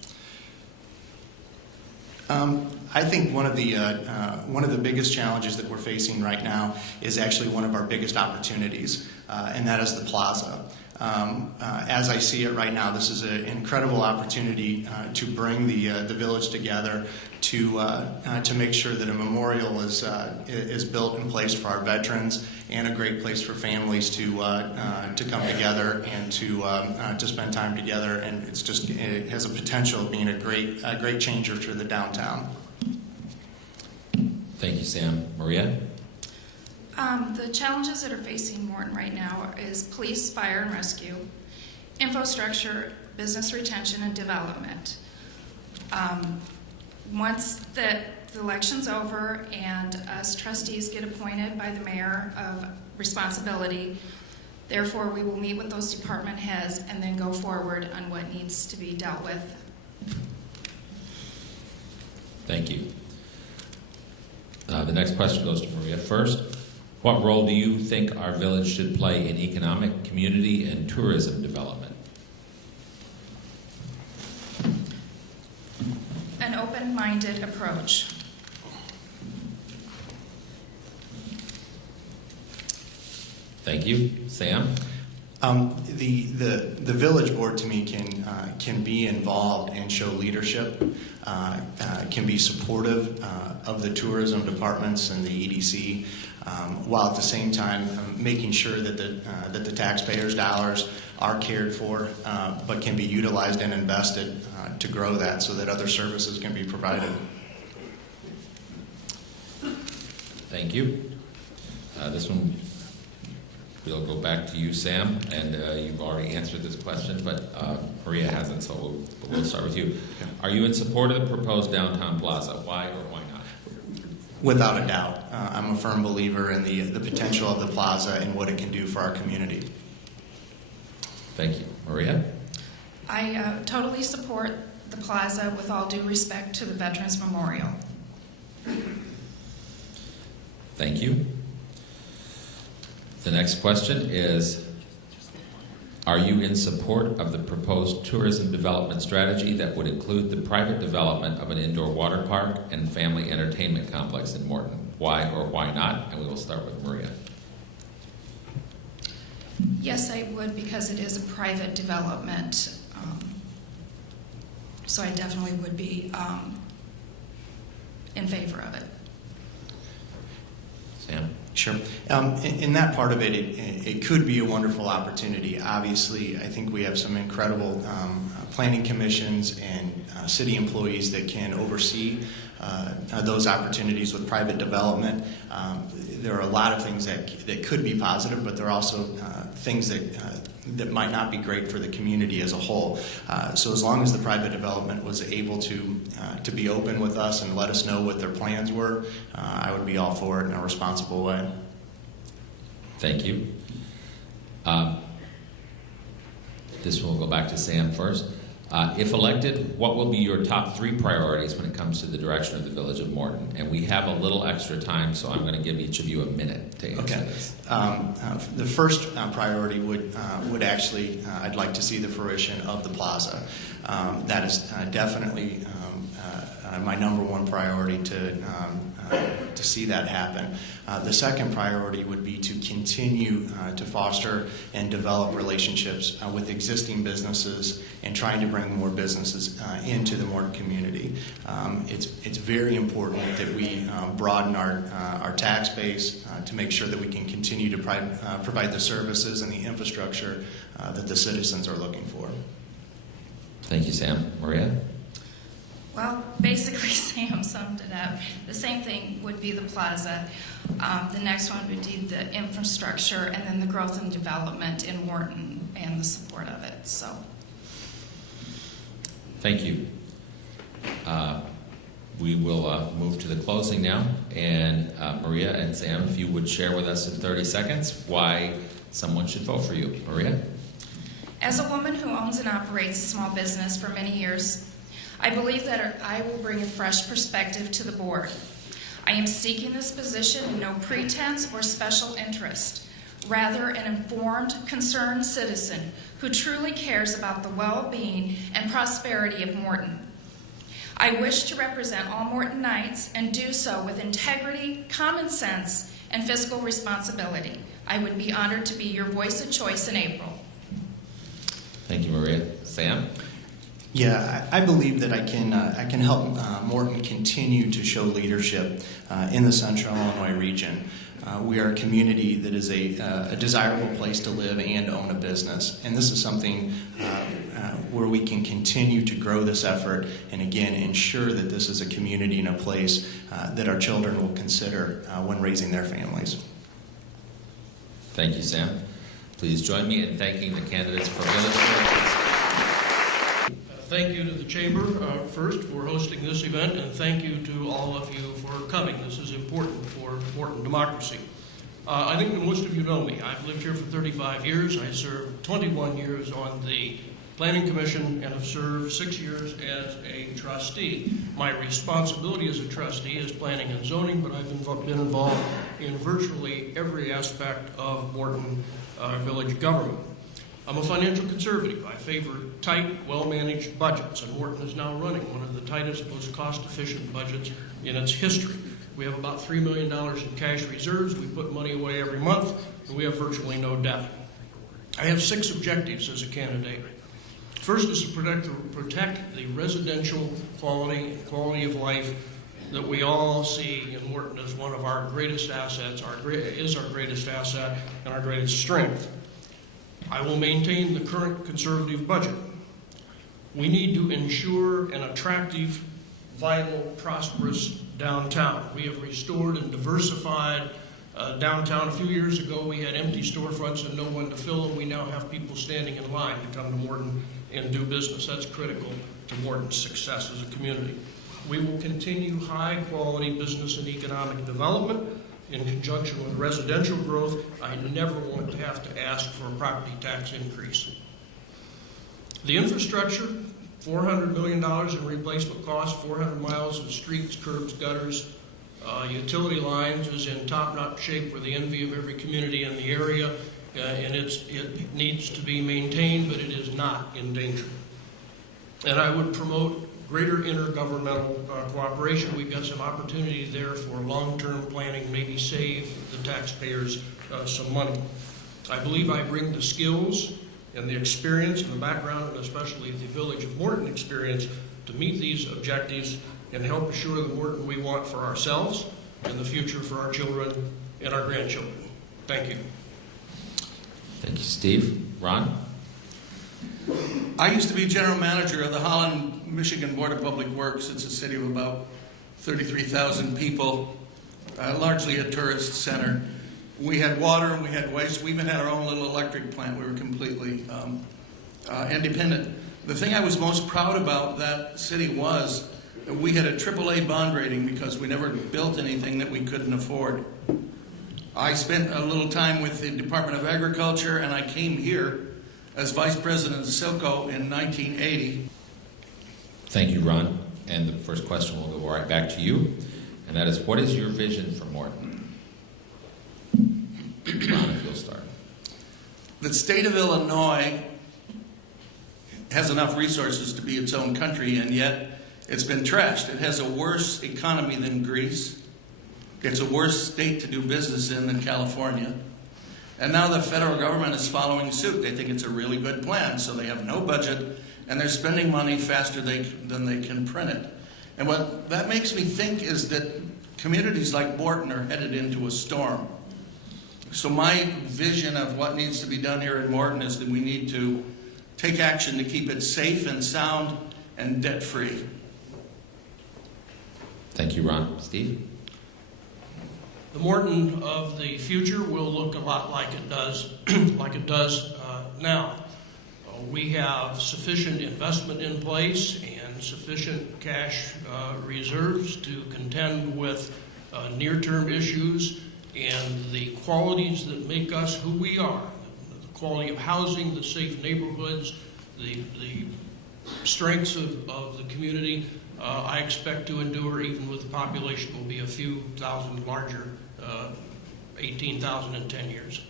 I think one of the biggest challenges that we're facing right now is actually one of our biggest opportunities, and that is the plaza. As I see it right now, this is an incredible opportunity to bring the village together, to make sure that a memorial is built in place for our veterans, and a great place for families to come together and to spend time together. And it has a potential of being a great changer for the downtown. Thank you, Sam. Maria? The challenges that are facing Morton right now is police, fire, and rescue, infrastructure, business retention, and development. Once the election's over and us trustees get appointed by the mayor of responsibility, therefore we will meet with those department heads and then go forward on what needs to be dealt with. Thank you. The next question goes to Maria first. What role do you think our village should play in economic, community, and tourism development? An open-minded approach. Thank you. Sam? The village board to me can be involved and show leadership, can be supportive of the tourism departments and the EDC, while at the same time making sure that the taxpayers' dollars are cared for, but can be utilized and invested to grow that so that other services can be provided. Thank you. This one, we'll go back to you, Sam, and you've already answered this question, but Maria hasn't, so we'll start with you. Are you in support of the proposed downtown plaza? Why or why not? Without a doubt. I'm a firm believer in the potential of the plaza and what it can do for our community. Thank you. Maria? I totally support the plaza with all due respect to the Veterans Memorial. Thank you. The next question is, are you in support of the proposed tourism development strategy that would include the private development of an indoor water park and family entertainment complex in Morton? Why or why not? And we will start with Maria. Yes, I would, because it is a private development. So I definitely would be in favor of it. Sam? Sure. In that part of it, it could be a wonderful opportunity. Obviously, I think we have some incredible planning commissions and city employees that can oversee those opportunities with private development. There are a lot of things that could be positive, but there are also things that might not be great for the community as a whole. So as long as the private development was able to be open with us and let us know what their plans were, I would be all for it in a responsible way. Thank you. This one will go back to Sam first. If elected, what will be your top 3 priorities when it comes to the direction of the Village of Morton? And we have a little extra time, so I'm going to give each of you a minute to answer this. The first priority would actually, I'd like to see the fruition of the plaza. That is definitely my number 1 priority to see that happen. The second priority would be to continue to foster and develop relationships with existing businesses and trying to bring more businesses into the Morton community. It's very important that we broaden our tax base to make sure that we can continue to provide the services and the infrastructure that the citizens are looking for. Thank you, Sam. Maria? Well, basically Sam summed it up. The same thing would be the plaza. The next one would be the infrastructure, and then the growth and development in Morton and the support of it. So, thank you. We will move to the closing now. And Maria and Sam, if you would share with us in 30 seconds why someone should vote for you. Maria? as a woman who owns and operates a small business for many years, I believe that I will bring a fresh perspective to the board. I am seeking this position in no pretense or special interest, rather an informed, concerned citizen who truly cares about the well-being and prosperity of Morton. I wish to represent all Mortonites and do so with integrity, common sense, and fiscal responsibility. I would be honored to be your voice of choice in April. Thank you, Maria. Sam? Yeah, I believe that I can help Morton continue to show leadership in the Central Illinois region. We are a community that is a desirable place to live and own a business, and this is something where we can continue to grow this effort and again ensure that this is a community and a place that our children will consider when raising their families. Thank you, Sam. Please join me in thanking the candidates for Village Board. Thank you to the Chamber first for hosting this event, and thank you to all of you for coming. This is important for Morton democracy. I think that most of you know me. I've lived here for 35 years. I served 21 years on the Planning Commission and have served 6 years as a trustee. My responsibility as a trustee is planning and zoning, but I've been involved in virtually every aspect of Morton village government. I'm a financial conservative. I favor tight, well-managed budgets, and Morton is now running one of the tightest, most cost-efficient budgets in its history. We have about $3 million in cash reserves. We put money away every month, and we have virtually no debt. I have 6 objectives as a candidate. First is to protect the residential quality of life that we all see in Morton as one of our greatest assets, is our greatest asset and our greatest strength. I will maintain the current conservative budget. We need to ensure an attractive, vital, prosperous downtown. We have restored and diversified downtown. A few years ago, we had empty storefronts and no one to fill them. We now have people standing in line to come to Morton and do business. That's critical to Morton's success as a community. We will continue high-quality business and economic development in conjunction with residential growth. I never want to have to ask for a property tax increase. The infrastructure, $400 million in replacement costs, 400 miles of streets, curbs, gutters, utility lines is in top-notch shape. We're the envy of every community in the area, and it needs to be maintained, but it is not in danger. And I would promote greater intergovernmental cooperation. We've got some opportunity there for long-term planning, maybe save the taxpayers some money. I believe I bring the skills and the experience and the background, and especially the Village of Morton experience, to meet these objectives and help assure the Morton we want for ourselves and the future for our children and our grandchildren. Thank you. Thank you, Steve. Ron? I used to be general manager of the Holland, Michigan Board of Public Works. It's a city of about 33,000 people, largely a tourist center. We had water and we had waste. We even had our own little electric plant. We were completely independent. The thing I was most proud about that city was that we had a AAA bond rating because we never built anything that we couldn't afford. I spent a little time with the Department of Agriculture, and I came here as Vice President of Silco in 1980. Thank you, Ron. And the first question will go right back to you, and that is, what is your vision for Morton? Ron, if you'll start. The state of Illinois has enough resources to be its own country, and yet it's been trashed. It has a worse economy than Greece. It's a worse state to do business in than California. And now the federal government is following suit. They think it's a really good plan, so they have no budget, and they're spending money faster than they can print it. And what that makes me think is that communities like Morton are headed into a storm. So my vision of what needs to be done here in Morton is that we need to take action to keep it safe and sound and debt-free. Thank you, Ron. Steve? The Morton of the future will look a lot like it does, now. We have sufficient investment in place and sufficient cash reserves to contend with near-term issues and the qualities that make us who we are. The quality of housing, the safe neighborhoods, the strengths of the community, I expect to endure even with the population will be a few thousand larger, 18,000 in 10 years.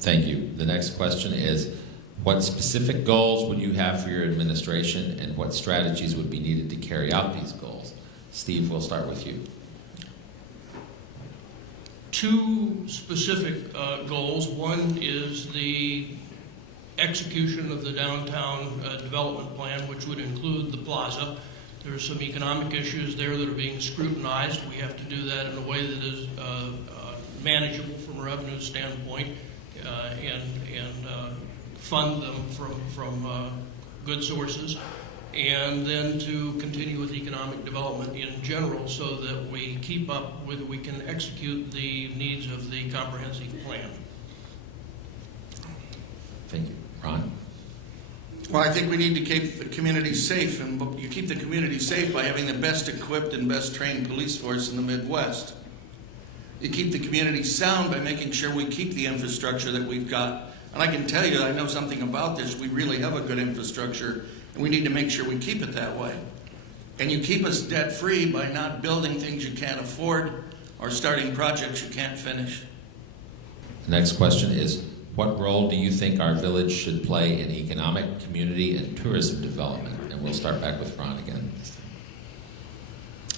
Thank you. The next question is, what specific goals would you have for your administration, and what strategies would be needed to carry out these goals? Steve, we'll start with you. Two specific goals. One is the execution of the downtown development plan, which would include the plaza. There are some economic issues there that are being scrutinized. We have to do that in a way that is manageable from a revenue standpoint, and fund them from good sources, and then to continue with economic development in general so that we keep up with, we can execute the needs of the comprehensive plan. Thank you. Ron? Well, I think we need to keep the community safe, and you keep the community safe by having the best equipped and best trained police force in the Midwest. You keep the community sound by making sure we keep the infrastructure that we've got. And I can tell you, I know something about this, we really have a good infrastructure, and we need to make sure we keep it that way. And you keep us debt-free by not building things you can't afford or starting projects you can't finish. The next question is, what role do you think our village should play in economic, community, and tourism development? And we'll start back with Ron again.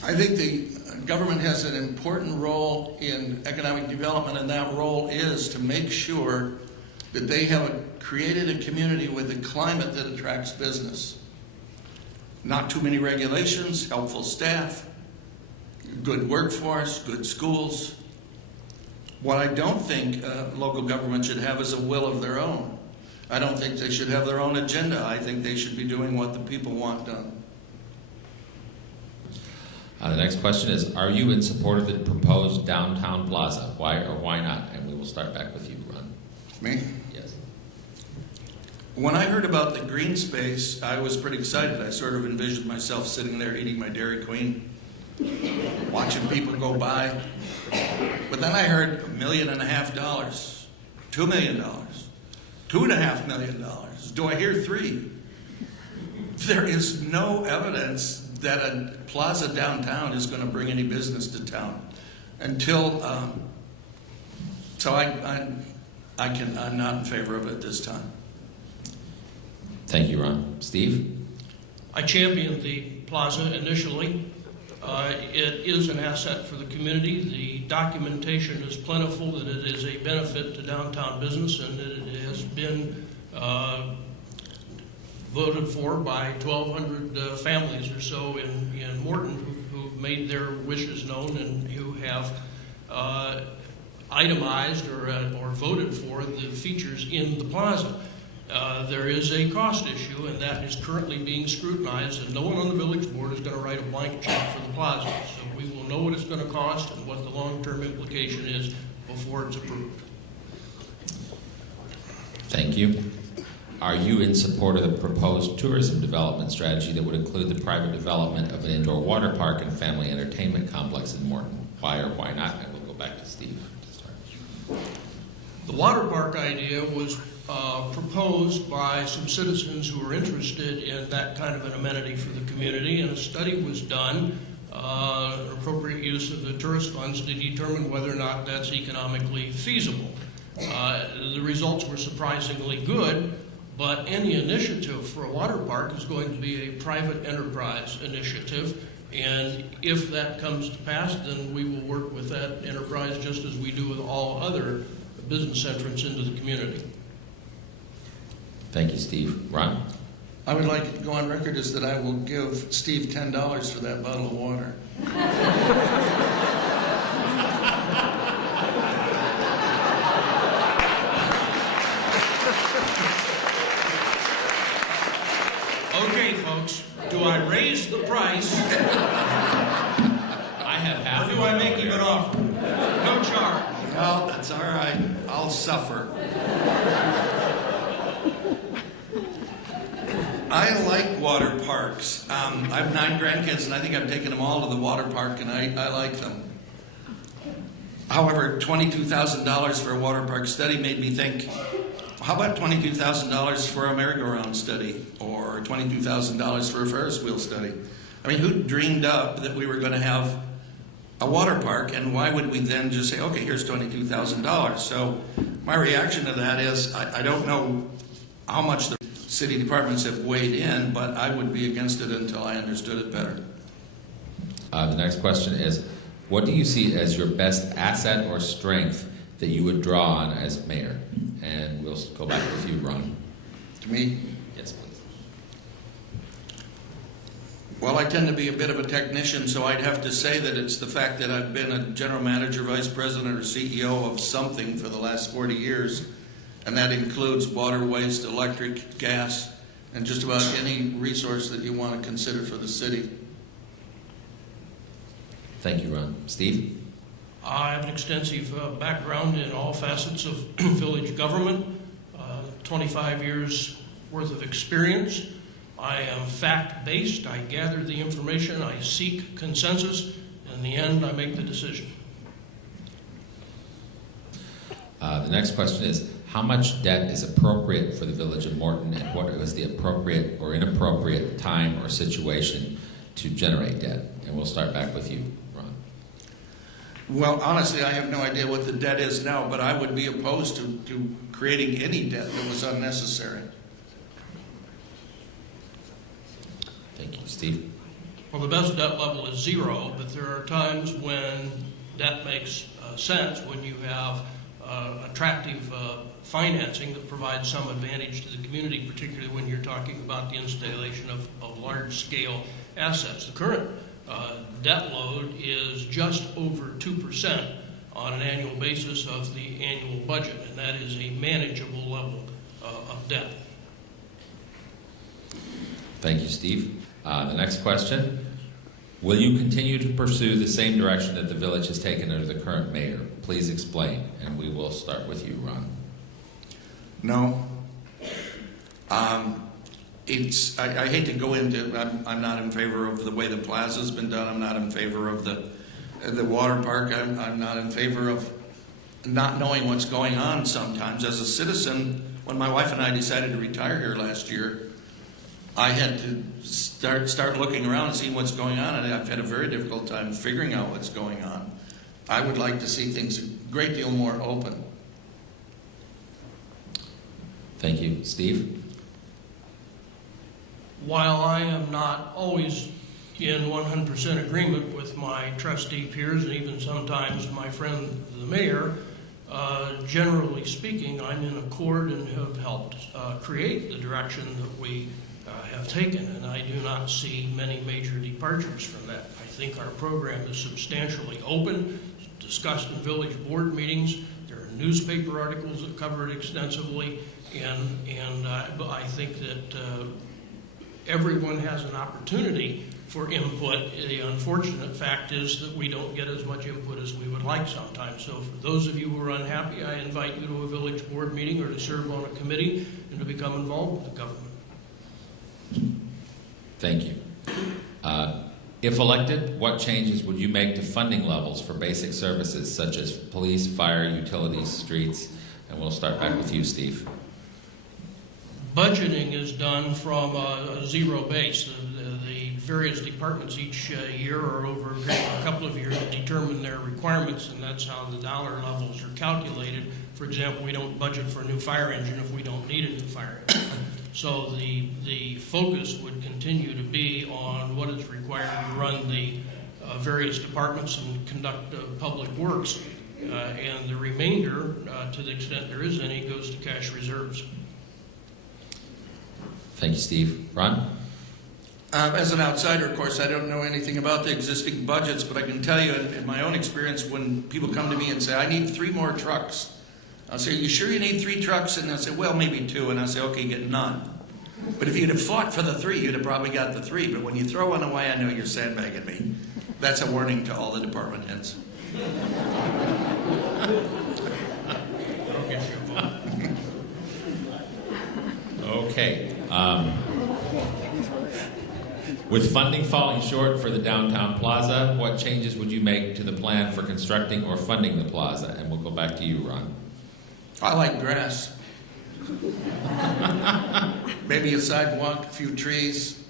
I think the government has an important role in economic development, and that role is to make sure that they have created a community with a climate that attracts business. Not too many regulations, helpful staff, good workforce, good schools. What I don't think local government should have is a will of their own. I don't think they should have their own agenda. I think they should be doing what the people want done. The next question is, are you in support of the proposed downtown plaza? Why or why not? And we will start back with you, Ron. Me? Yes. When I heard about the green space, I was pretty excited. I sort of envisioned myself sitting there eating my Dairy Queen, watching people go by. But then I heard $1.5 million, $2 million, $2.5 million. Do I hear $3? There is no evidence that a plaza downtown is going to bring any business to town until. So I'm not in favor of it this time. Thank you, Ron. Steve? I championed the plaza initially. It is an asset for the community. The documentation is plentiful that it is a benefit to downtown business, and that it has been voted for by 1,200 families or so in Morton who've made their wishes known and who have itemized or voted for the features in the plaza. there is a cost issue, and that is currently being scrutinized, and no one on the village board is going to write a blank check for the plaza. So we will know what it's going to cost and what the long-term implication is before it's approved. Thank you. Are you in support of the proposed tourism development strategy that would include the private development of an indoor water park and family entertainment complex in Morton? Why or why not? And we'll go back to Steve to start. The water park idea was proposed by some citizens who were interested in that kind of an amenity for the community, and a study was done, an appropriate use of the tourist funds to determine whether or not that's economically feasible. The results were surprisingly good, but any initiative for a water park is going to be a private enterprise initiative, and if that comes to pass, then we will work with that enterprise just as we do with all other business entrants into the community. Thank you, Steve. Ron? I would like to go on record as that I will give Steve $10 for that bottle of water. Okay, folks, do I raise the price? I have half. Or do I make you an offer? No charge. No, that's all right. I'll suffer. I like water parks. I have 9 grandkids, and I think I've taken them all to the water park, and I like them. However, $22,000 for a water park study made me think, how about $22,000 for a merry-go-round study, or $22,000 for a Ferris wheel study? I mean, who dreamed up that we were going to have a water park, and why would we then just say, okay, here's $22,000? So my reaction to that is, I don't know how much the city departments have weighed in, but I would be against it until I understood it better. The next question is, what do you see as your best asset or strength that you would draw on as mayor? And we'll go back with you, Ron. To me? Yes, please. Well, I tend to be a bit of a technician, so I'd have to say that it's the fact that I've been a general manager, vice president, or CEO of something for the last 40 years, and that includes water, waste, electric, gas, and just about any resource that you want to consider for the city. Thank you, Ron. Steve? I have an extensive background in all facets of village government, 25 years worth of experience. I am fact-based. I gather the information. I seek consensus. In the end, I make the decision. The next question is, how much debt is appropriate for the village of Morton, and what is the appropriate or inappropriate time or situation to generate debt? And we'll start back with you, Ron. Well, honestly, I have no idea what the debt is now, but I would be opposed to creating any debt that was unnecessary. Thank you. Steve? Well, the best debt level is 0, but there are times when debt makes sense, when you have attractive financing that provides some advantage to the community, particularly when you're talking about the installation of large-scale assets. The current debt load is just over 2% on an annual basis of the annual budget, and that is a manageable level of debt. Thank you, Steve. The next question. Will you continue to pursue the same direction that the village has taken under the current mayor? Please explain. And we will start with you, Ron. No. I hate to go into, I'm not in favor of the way the plaza's been done. I'm not in favor of the water park. I'm not in favor of not knowing what's going on sometimes. As a citizen, when my wife and I decided to retire here last year, I had to start looking around and seeing what's going on, and I've had a very difficult time figuring out what's going on. I would like to see things a great deal more open. Thank you. Steve? While I am not always in 100% agreement with my trustee peers and even sometimes my friend the mayor, generally speaking, I'm in accord and have helped create the direction that we have taken, and I do not see many major departures from that. I think our program is substantially open, discussed in village board meetings. There are newspaper articles that cover it extensively, and I think that everyone has an opportunity for input. The unfortunate fact is that we don't get as much input as we would like sometimes. So for those of you who are unhappy, I invite you to a village board meeting or to serve on a committee and to become involved with the government. Thank you. If elected, what changes would you make to funding levels for basic services such as police, fire, utilities, streets? And we'll start back with you, Steve. Budgeting is done from a zero base. The various departments each year or over a period of a couple of years determine their requirements, and that's how the dollar levels are calculated. For example, we don't budget for a new fire engine if we don't need a new fire engine. So the focus would continue to be on what is required to run the various departments and conduct public works, and the remainder, to the extent there is any, goes to cash reserves. Thank you, Steve. Ron? As an outsider, of course, I don't know anything about the existing budgets, but I can tell you in my own experience, when people come to me and say, I need 3 more trucks, I'll say, you sure you need 3 trucks? And they'll say, well, maybe 2. And I'll say, okay, get none. But if you'd have fought for the 3, you'd have probably got the 3. But when you throw one away, I know you're sandbagging me. That's a warning to all the department heads. Okay. With funding falling short for the downtown plaza, what changes would you make to the plan for constructing or funding the plaza? And we'll go back to you, Ron. I like grass. Maybe a sidewalk, a few trees,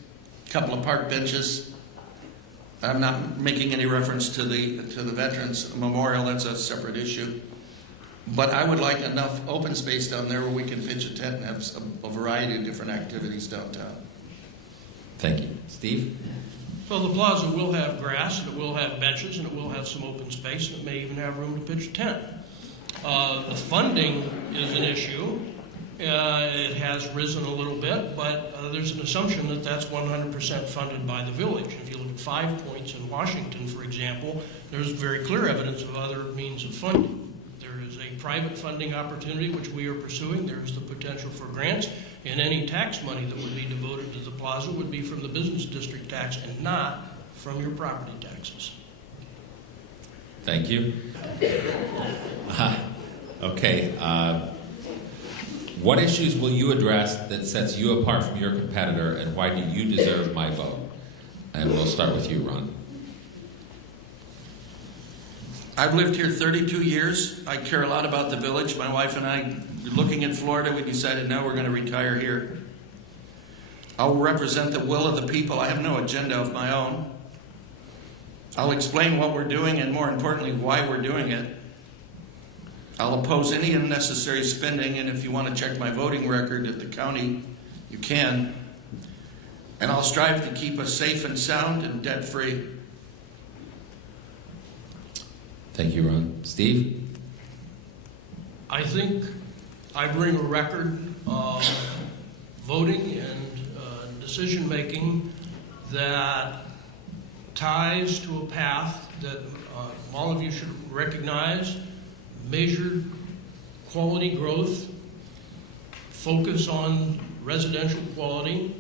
a couple of park benches. I'm not making any reference to the Veterans Memorial. That's a separate issue. But I would like enough open space down there where we can pitch a tent and have a variety of different activities downtown. Thank you. Steve? So the plaza will have grass, and it will have benches, and it will have some open space, and it may even have room to pitch a tent. The funding is an issue. It has risen a little bit, but there's an assumption that that's 100% funded by the village. If you look at 5 Points in Washington, for example, there's very clear evidence of other means of funding. There is a private funding opportunity which we are pursuing. There is the potential for grants, and any tax money that would be devoted to the plaza would be from the business district tax and not from your property taxes. Thank you. Okay. What issues will you address that sets you apart from your competitor, and why do you deserve my vote? And we'll start with you, Ron. I've lived here 32 years. I care a lot about the village. My wife and I, looking at Florida, we decided, no, we're going to retire here. I'll represent the will of the people. I have no agenda of my own. I'll explain what we're doing and, more importantly, why we're doing it. I'll oppose any unnecessary spending, and if you want to check my voting record at the county, you can. And I'll strive to keep us safe and sound and debt-free. Thank you, Ron. Steve? I think I bring a record of voting and decision-making that ties to a path that all of you should recognize: measured quality growth, focus on residential quality,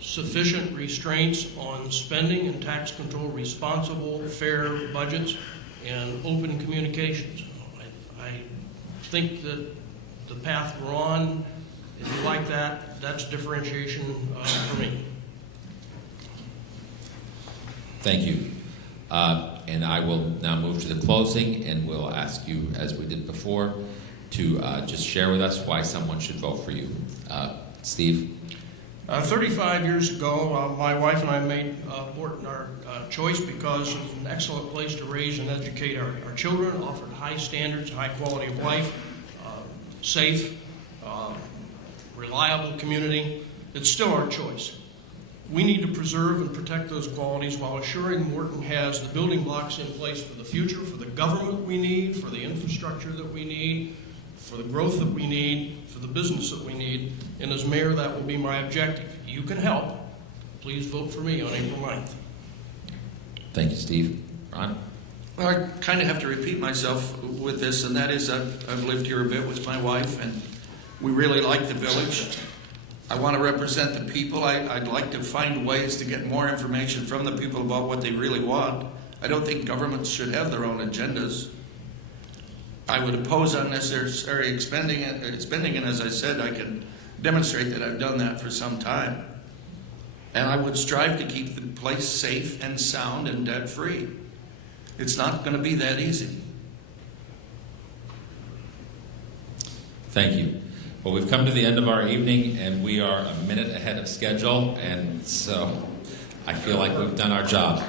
sufficient restraints on spending and tax control, responsible, fair budgets, and open communications. I think that the path we're on, if you like that, that's differentiation for me. Thank you. And I will now move to the closing, and we'll ask you, as we did before, to just share with us why someone should vote for you. Steve? 35 years ago, my wife and I made Morton our choice because it was an excellent place to raise and educate our children, offered high standards, high quality of life, safe, reliable community. It's still our choice. We need to preserve and protect those qualities while assuring Morton has the building blocks in place for the future, for the government we need, for the infrastructure that we need, for the growth that we need, for the business that we need. And as mayor, that will be my objective. You can help. Please vote for me on April 9th. Thank you, Steve. Ron? Well, I kind of have to repeat myself with this, and that is I've lived here a bit with my wife, and we really like the village. I want to represent the people. I'd like to find ways to get more information from the people about what they really want. I don't think governments should have their own agendas. I would oppose unnecessary spending, and as I said, I can demonstrate that I've done that for some time. And I would strive to keep the place safe and sound and debt-free. It's not going to be that easy. Thank you. Well, we've come to the end of our evening, and we are a minute ahead of schedule, and so I feel like we've done our job.